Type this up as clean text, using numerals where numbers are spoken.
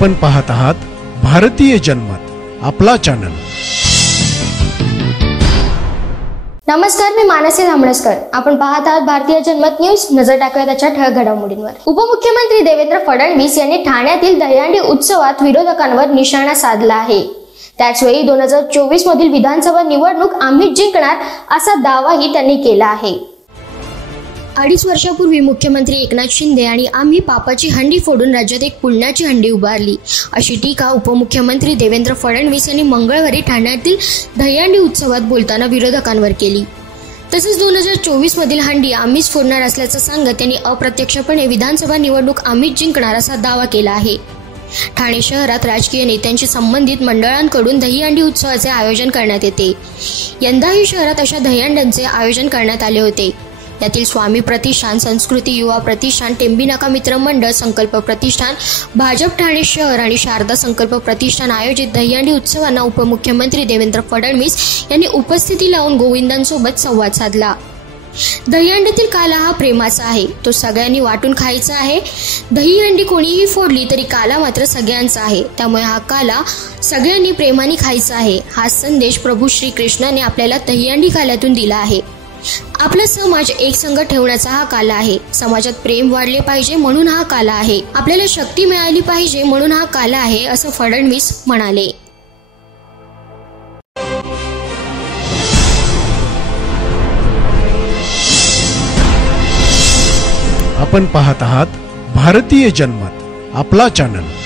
आपण पाहत आहात भारतीय जनमत, आपला चॅनल। नमस्कार, मी मानसी धामणसकर। आपण पाहत आहात भारतीय जनमत न्यूज। नजर टाकूया त्याच्या ठळक घडामोडींवर। उपमुख्यमंत्री देवेंद्र फडणवीस यांनी ठाण्यातील दहीहंडी उत्सवात विरोधकांवर निशाणा साधला आहे। त्याचवेळी 2024 मधील विधानसभा निवडणूक आम्हीच जिंकणार असा दावाही त्यांनी केला आहे। 2.5 वर्षापूर्वी मुख्यमंत्री एकनाथ शिंदे आणि आम्ही पापाची हंडी फोडून राज्यात एक पुण्याची हंडी उभारली, अशी टीका उपमुख्यमंत्री देवेंद्र फडणवीस यांनी मंगळवारी ठाण्यातील दहीहंडी उत्सवात बोलताना विरोधकांवर केली। तसेच 2024 मधील हंडी आम्हीच फोडणार असल्याचं सांगत त्यांनी अप्रत्यक्षपणे विधानसभा निवडणूक आम्हीच जिंकणार असा दावा केला आहे। ठाणे शहरात राजकीय नेत्यांशी संबंधित मंडळांकडून दहीहंडी उत्सवाचे आयोजन करण्यात येते। यंदाही शहरात अशा दहीहंड्यांचे आयोजन करण्यात आले होते। यातील स्वामी प्रतिष्ठान, संस्कृती युवा प्रतिष्ठान, टेंबीनाका मित्र मंडळ, संकल्प प्रतिष्ठान, भाजप ठाणे शहर आणि शारदा संकल्प प्रतिष्ठान आयोजित दहीहंडी उत्सवांना उपमुख्यमंत्री देवेंद्र फडणवीस यांनी उपस्थिती लावून गोविंदांसोबत संवाद साधला। दहीहंडीतील काला हा प्रेमाचा आहे, तो सगळ्यांनी वाटून खायचा आहे। दहीहंडी कोणीही फोडली तरी काला मात्र सगळ्यांचा आहे, त्यामुळे हा काला सगळ्यांनी प्रेमाने खायचा आहे। हा संदेश प्रभू श्री कृष्णाने आपल्याला दहीहंडी काल्यातून दिला आहे। आपला समाज एकसंघ ठेवण्याचा हा काला आहे। समाजात प्रेम वाढले पाहिजे म्हणून हा काला आहे। आपल्याला शक्ती मिळाली पाहिजे म्हणून हा काला आहे, असं फडणवीस म्हणाले। आपण पाहत आहात भारतीय जनमत, आपला चॅनल।